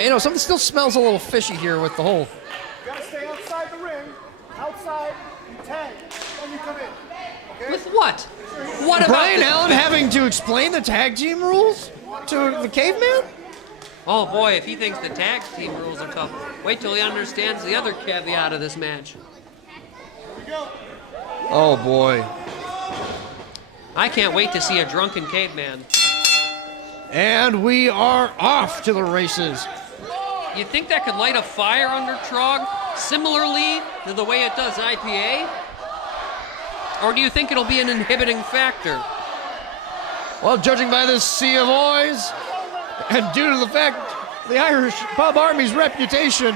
You know, something still smells a little fishy here with the whole. You gotta stay outside the ring, outside, you tag, when you come in. Okay? With what? What about Brian this? Allen having to explain the tag team rules to the Caveman? Oh boy, if he thinks the tag team rules are tough, wait till he understands the other caveat of this match. Oh boy. I can't wait to see a drunken caveman. And we are off to the races. You think that could light a fire under Trog, similarly to the way it does IPA? Or do you think it'll be an inhibiting factor? Well, judging by this sea of oys, and due to the fact the Irish Pub Army's reputation,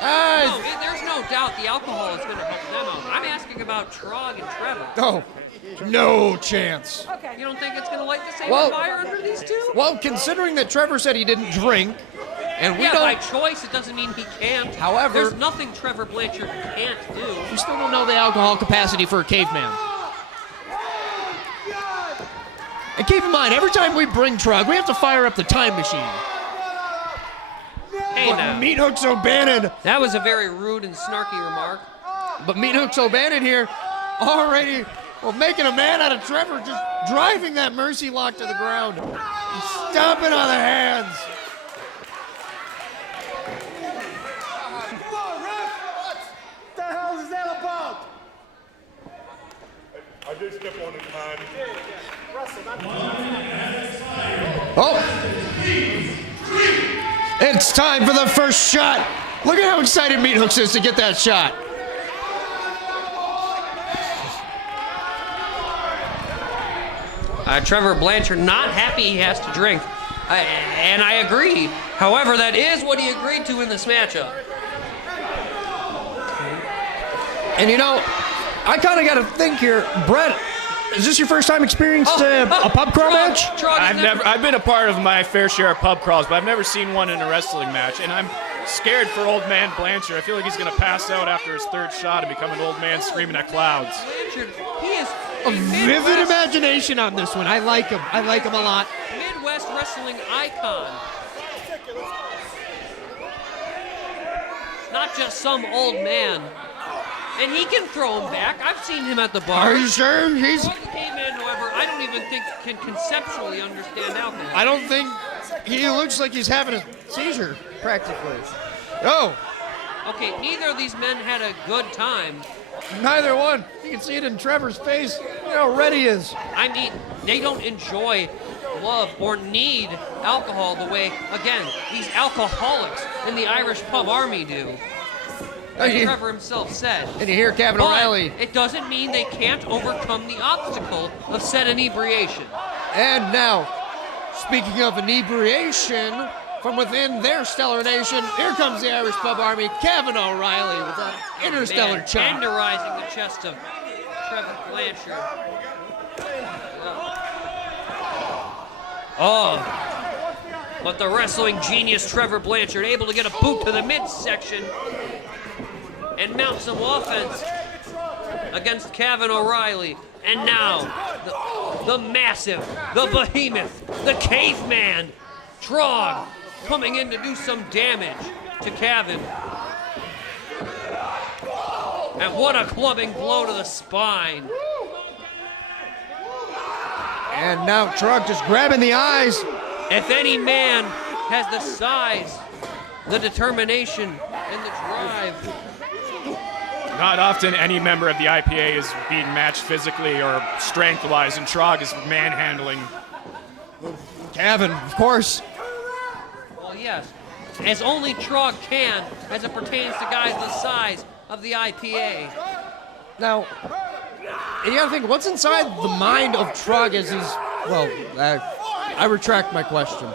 No, there's no doubt the alcohol is going to help them out. I'm asking about Trog and Trevor. oh, no chance. You don't think it's going to light the same Well- fire under these two? Well, considering that Trevor said he didn't drink, and we Yeah, by don't, choice, it doesn't mean he can't. However- there's nothing Trevor Blanchard can't do. we still don't know the alcohol capacity for a caveman. And keep in mind, every time we bring Trog, we have to fire up the time machine. Hey now, Meathooks O'Bannon, that was a very rude and snarky remark. but Meathooks O'Bannon here already, well, making a man out of Trevor, just driving that mercy lock to the ground. And stomping on the hands. Come on, ref! What the hell is that about? I did step on his mind. Oh! It's time for the first shot. Look at how excited Meathooks is to get that shot. Trevor Blanchard not happy he has to drink. And I agree. However, that is what he agreed to in this matchup. And you know, I kind of got to think here, Brett. Is this your first time experienced a pub crawl match? I've been a part of my fair share of pub crawls, but I've never seen one in a wrestling match, and I'm scared for old man Blanchard. I feel like he's going to pass out after his third shot and become an old man screaming at clouds. Blanchard, he is A vivid imagination on this one. I like him. I like him a lot. Midwest wrestling icon. Not just some old man. And he can throw him back. I've seen him at the bar. Are you sure? He's. Well, the caveman, however, I don't even think can conceptually understand alcohol. I don't think he looks like he's having a seizure, practically. Oh, Okay, neither of these men had a good time. neither one. You can see it in Trevor's face. You know how red he is. I mean, they don't enjoy, love, or need alcohol the way, again, these alcoholics in the Irish Pub Army do. As Trevor himself said. And you hear Cavan But O'Reilly. it doesn't mean they can't overcome the obstacle of said inebriation. And now, speaking of inebriation, from within their stellar nation, here comes the Irish Pub Army, Cavan O'Reilly with an interstellar Man, chop. tenderizing the chest of Trevor Blanchard. Oh. But the wrestling genius Trevor Blanchard able to get a boot to the midsection and mount some offense against Cavan O'Reilly. And now, the massive, the behemoth, the caveman, Trog, coming in to do some damage to Cavan. And what a clubbing blow to the spine. And now Trog just grabbing the eyes. If any man has the size, the determination, and the drive. Not often any member of the IPA is being matched physically or strength-wise, and Trog is manhandling. Cavan, of course. Well, yes, as only Trog can, as it pertains to guys the size of the IPA. Now, you gotta think, what's inside the mind of Trog as he's, well, I retract my question.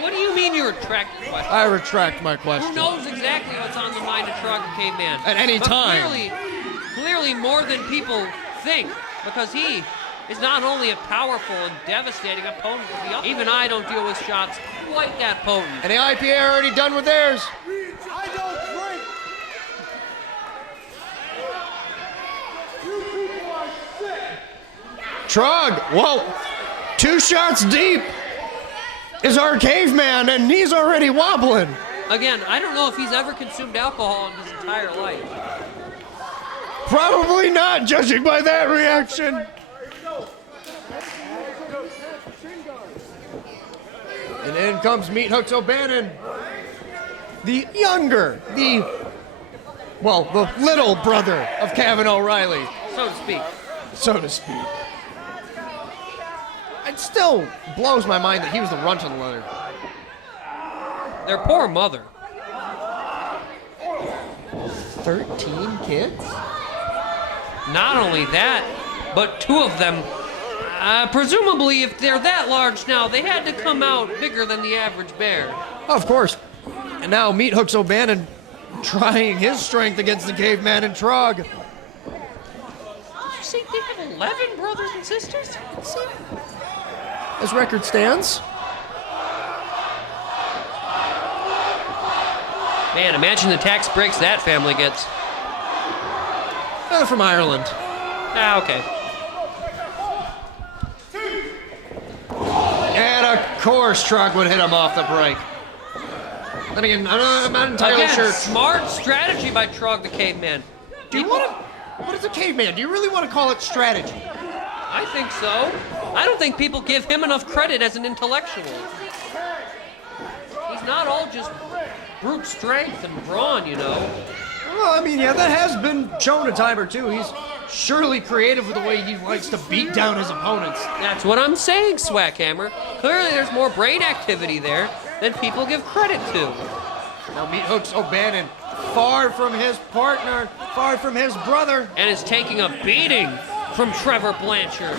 What do you mean you retract the question? I retract my question. Who knows exactly what's on the mind of Trog the Caveman? At any But time. Clearly more than people think, because he is not only a powerful and devastating opponent, but even I don't deal with shots quite that potent. And the IPA are already done with theirs. I don't drink. You people are sick. Trog, well, 2 shots deep is our caveman, and he's already wobbling. Again, I don't know if he's ever consumed alcohol in his entire life. Probably not, judging by that reaction. And in comes Meathooks O'Bannon. The younger, the little brother of Cavan O'Reilly, So to speak. so to speak. It still blows my mind that he was the runt of the litter. Their poor mother. 13 kids? Not only that, but 2 of them, presumably if they're that large now, they had to come out bigger than the average bear. Of course. And now Meathooks O'Bannon trying his strength against the Caveman and Trog. Did you say they have 11 brothers and sisters? As record stands. Man, imagine the tax breaks that family gets. From Ireland. Ah, okay. And of course Trog would hit him off the break. Then again, I'm not entirely Again, sure. smart strategy by Trog the Caveman. Do you want to? What is a caveman? Do you really want to call it strategy? I think so. I don't think people give him enough credit as an intellectual. He's not all just brute strength and brawn, you know. Well, I mean, yeah, that has been shown a time or two. He's surely creative with the way he likes to beat down his opponents. That's what I'm saying, Swackhammer. Clearly there's more brain activity there than people give credit to. Now Meathooks O'Bannon, far from his partner, far from his brother. And is taking a beating from Trevor Blanchard.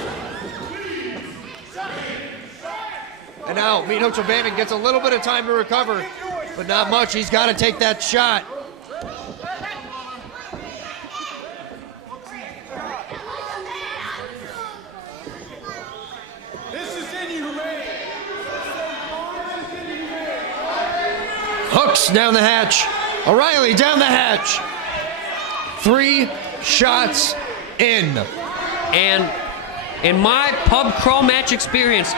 And now Meathooks O'Bannon gets a little bit of time to recover, but not much. He's got to take that shot. Hooks down the hatch. O'Reilly down the hatch. 3 shots in. And in my pub crawl match experience,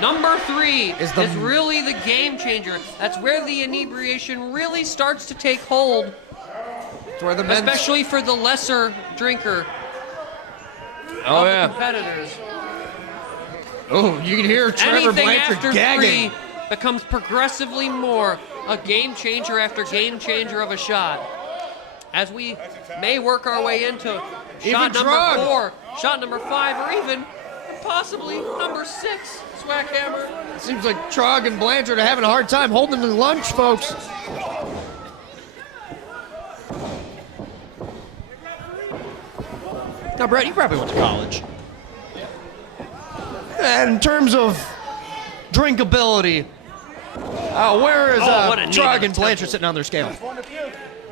number three is really the game changer. That's where the inebriation really starts to take hold. It's where the men's... Especially for the lesser drinker. Oh, of yeah. the competitors. Oh, you can hear Trevor Anything Blanchard after gagging. 3 becomes progressively more a game changer after game changer of a shot. As we may work our way into shot number Trog. 4, shot number 5, or even possibly number 6, Swackhammer. It seems like Trog and Blanchard are having a hard time holding them to lunch, folks. Now, Brett, you probably went to college. And in terms of drinkability, where is what a Trog neat and Blanchard sitting on their scale?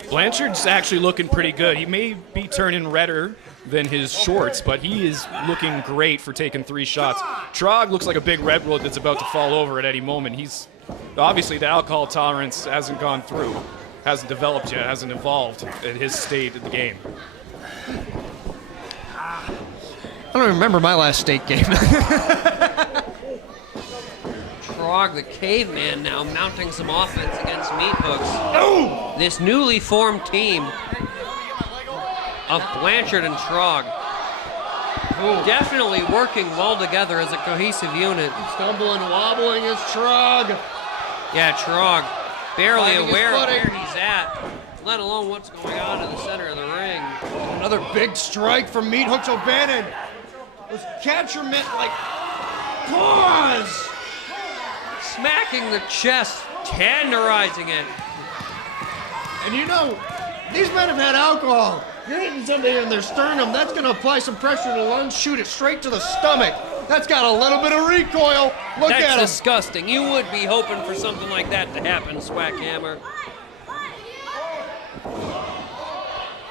Blanchard's actually looking pretty good. He may be turning redder than his shorts, but he is looking great for taking 3 shots. Trog looks like a big redwood that's about to fall over at any moment. He's obviously the alcohol tolerance hasn't gone through, hasn't developed yet, hasn't evolved at his state of the game. I don't even remember my last state game. Trog, the Caveman, now mounting some offense against Meathooks. This newly formed team of Blanchard and Trog. Definitely working well together as a cohesive unit. Stumbling, wobbling is Trog. Yeah, Trog, barely Finding his aware of footing. where he's at, let alone what's going on in the center of the ring. Another big strike from Meathooks O'Bannon. Those catcher mitt, like, pause! Smacking the chest, tenderizing it. And you know, these men have had alcohol. You're hitting somebody in their sternum, that's gonna apply some pressure to the lungs, shoot it straight to the stomach. That's got a little bit of recoil. Look at That's him. disgusting. You would be hoping for something like that to happen, Swackhammer.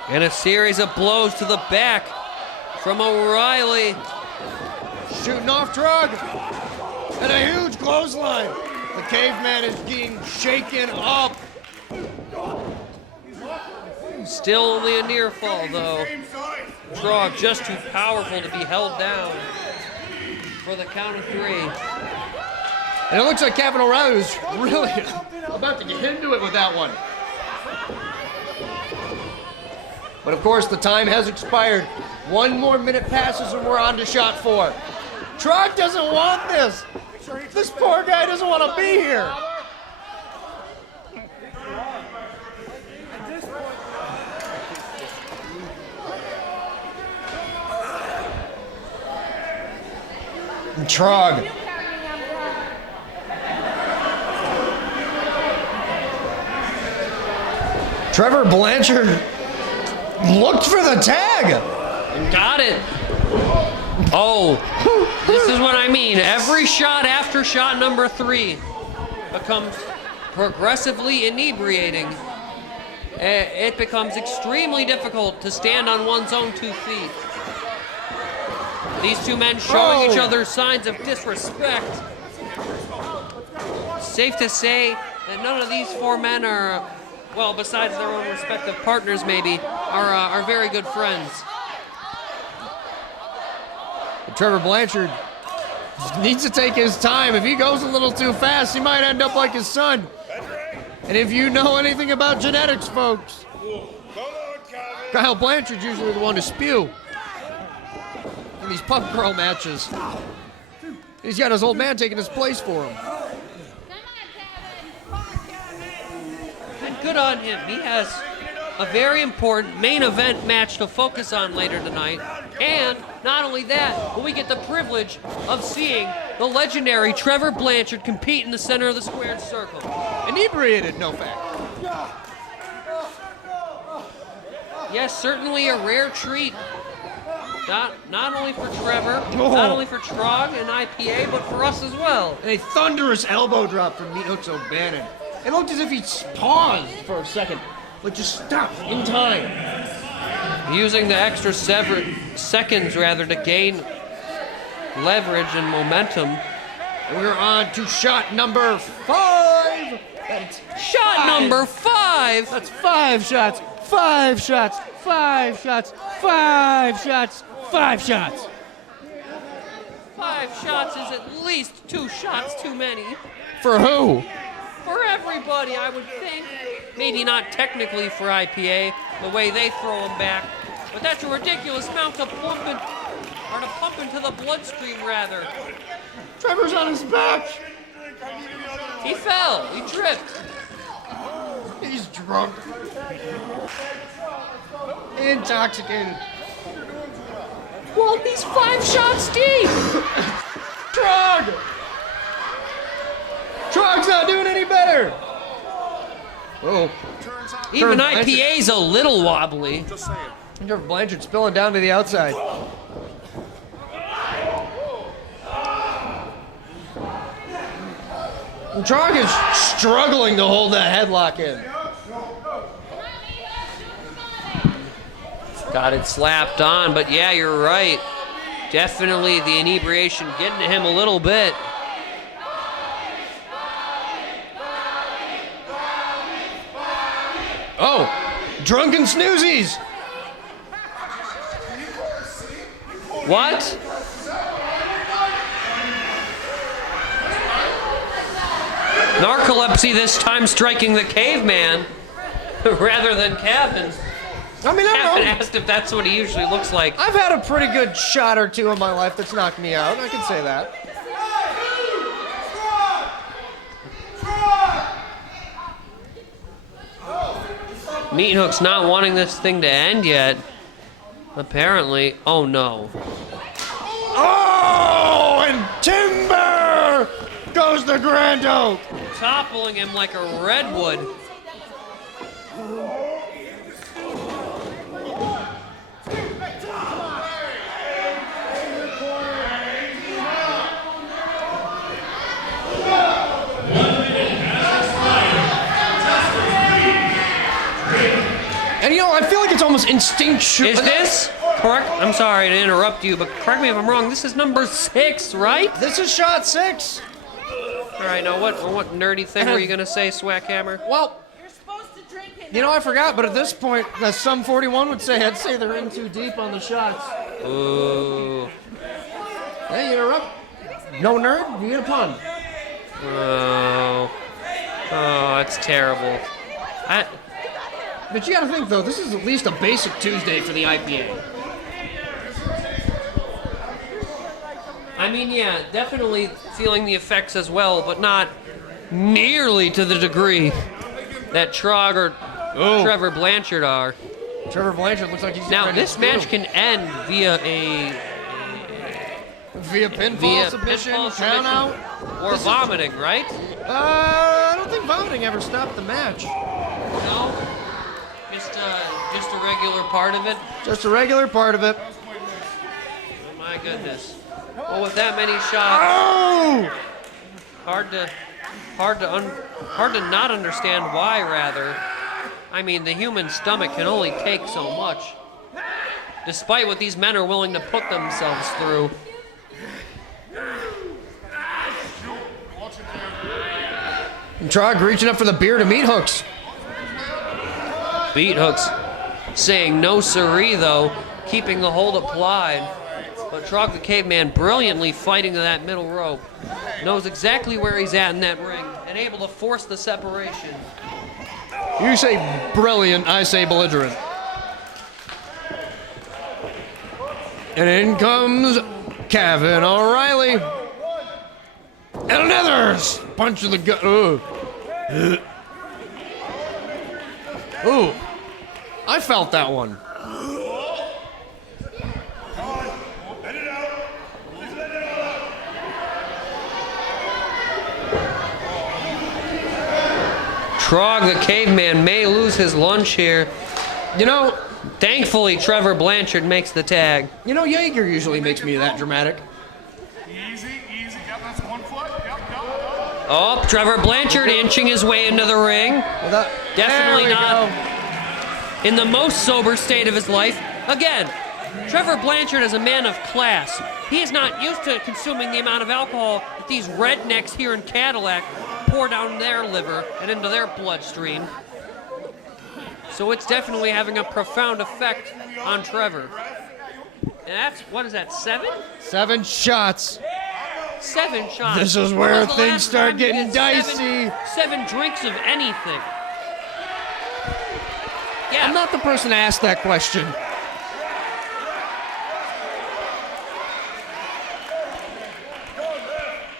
And a series of blows to the back from O'Reilly. Shooting off Trog. And a huge clothesline. The Caveman is being shaken up. Still only a near fall, though. Trog just too powerful to be held down for the count of 3. And it looks like Cavan O'Reilly was really about to get into it with that one. But of course, the time has expired. 1 more minute passes and we're on to shot 4. Trog doesn't want this. This poor guy doesn't want to be here. And Trog. Trevor Blanchard looked for the tag. And got it. Oh, this is what I mean. Every shot after shot number 3 becomes progressively inebriating. It becomes extremely difficult to stand on one's own 2 feet. These 2 men showing each other signs of disrespect. Safe to say that none of these 4 men are, well, besides their own respective partners maybe, are very good friends. Trevor Blanchard needs to take his time. If he goes a little too fast, he might end up like his son. And if you know anything about genetics, folks, Kyle Blanchard's usually the one to spew in these pub crawl matches. He's got his old man taking his place for him. And good on him. He has a very important main event match to focus on later tonight. And not only that, but we get the privilege of seeing the legendary Trevor Blanchard compete in the center of the squared circle. Inebriated, no fact. Yes, certainly a rare treat. Not only for Trevor, not only for Trog and IPA, but for us as well. And a thunderous elbow drop from Meathooks O'Bannon. It looked as if he paused for a second, but just stopped in time. Using the extra seconds to gain leverage and momentum. And we're on to shot number 5. That's shot number 5. That's 5 shots. 5 shots. 5 shots. 5 shots. 5 shots. 5 shots is at least 2 shots too many. For who? For everybody, I would think. Maybe not technically for IPA, the way they throw them back. But that's a ridiculous amount to pump into the bloodstream, rather. Trevor's on his back. He fell. He tripped. He's drunk. Intoxicated. Well, he's 5 shots deep. Trog! Trog's not doing any better. Oh. Even IPA's a little wobbly. Trevor Blanchard spilling down to the outside. And Trog is struggling to hold that headlock in. Got it slapped on, but yeah, you're right. Definitely the inebriation getting to him a little bit. Oh, drunken snoozies. What? Narcolepsy this time striking the Caveman rather than Cavan. I mean, I don't Cavan know. asked if that's what he usually looks like. I've had a pretty good shot or 2 in my life that's knocked me out. I can say that. Meathooks not wanting this thing to end yet. Apparently. Oh no. Oh, and timber goes the Grand Oak. Toppling him like a redwood. And you know, I feel like it's almost instinctual. Is this correct? I'm sorry to interrupt you, but correct me if I'm wrong. This is number 6, right? This is shot 6. All right, now what nerdy thing were you gonna say, Swackhammer? Well, You're supposed to drink it. you know, I forgot, but at this point, as some 41 would say, I'd say they're in too deep on the shots. Ooh. Hey, you interrupt. No nerd, you get a pun. Oh, that's terrible. But you gotta think, though, this is at least a basic Tuesday for the IPA. I mean, yeah, definitely feeling the effects as well, but not nearly to the degree that Trog or Trevor Blanchard are. Trevor Blanchard looks like he's Now, ready this to match do. can end via Via pinfall, count out, or vomiting, right? I don't think vomiting ever stopped the match. No? Just a regular part of it? Just a regular part of it. Oh my goodness. Well, with that many shots, Oh! hard to not understand why, rather. I mean, the human stomach can only take so much, despite what these men are willing to put themselves through. And Trog reaching up for the beer to Meathooks. Meathooks saying no siree, though, keeping the hold applied. But Trog the Caveman brilliantly fighting to that middle rope. Knows exactly where he's at in that ring and able to force the separation. You say brilliant, I say belligerent. And in comes Kavan O'Reilly. And another punch in the gut. Ooh. Ooh. I felt that one. Trog the Caveman may lose his lunch here. You know, Thankfully, Trevor Blanchard makes the tag. you know, Jaeger usually makes me that dramatic. Easy. Yep, that's 1 foot. Yep. Oh, Trevor Blanchard inching his way into the ring. Definitely There we not go. in the most sober state of his life. Again, Trevor Blanchard is a man of class. He is not used to consuming the amount of alcohol that these rednecks here in Cadillac pour down their liver and into their bloodstream. So it's definitely having a profound effect on Trevor. And that's, what is that, 7? 7 shots. 7 shots. This is When where was the things last start time you getting did dicey. Seven drinks of anything. Yeah. I'm not the person to ask that question.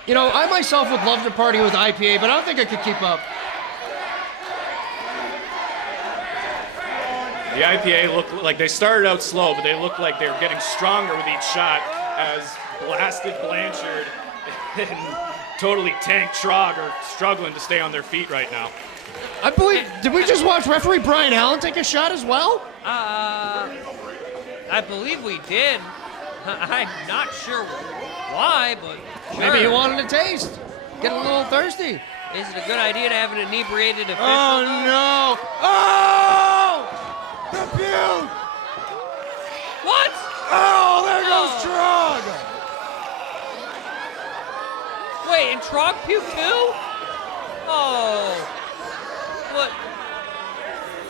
You know, I myself would love to party with IPA, but I don't think I could keep up. The IPA looked like they started out slow, but they looked like they were getting stronger with each shot as blasted Blanchard and totally tanked Trog are struggling to stay on their feet right now. I believe, did we just watch referee Brian Allen take a shot as well? I believe we did. I'm not sure why, but sure. Maybe he wanted a taste. Get a little thirsty. Is it a good idea to have an inebriated official? Oh, no. Oh! Rebuke! What? Oh, there goes Trog! Wait, and Trog puke too? Oh. What?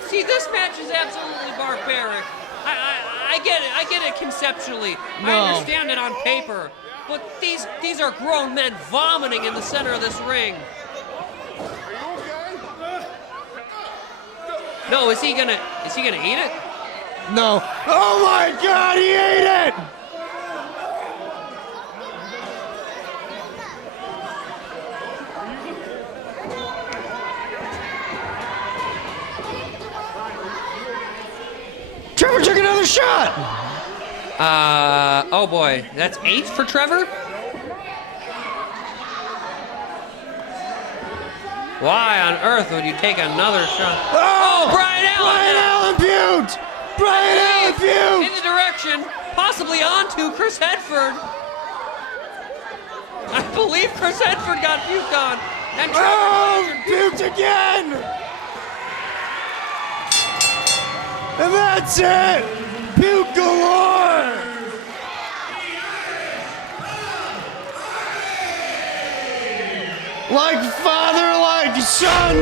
See, this match is absolutely barbaric. I get it. I get it conceptually. No. I understand it on paper. But these are grown men vomiting in the center of this ring. No, is he gonna eat it? No. Oh my God, he ate it! Trevor took another shot! Oh boy, that's 8 for Trevor? Why on earth would you take another shot? Oh, Brian Allen! Brian Allen puked! Brian Allen In puked! the direction, possibly onto Chris Hedford. I believe Chris Hedford got puked on. And Oh, Trevor puked again! And that's it! Puke galore! Like father, like son!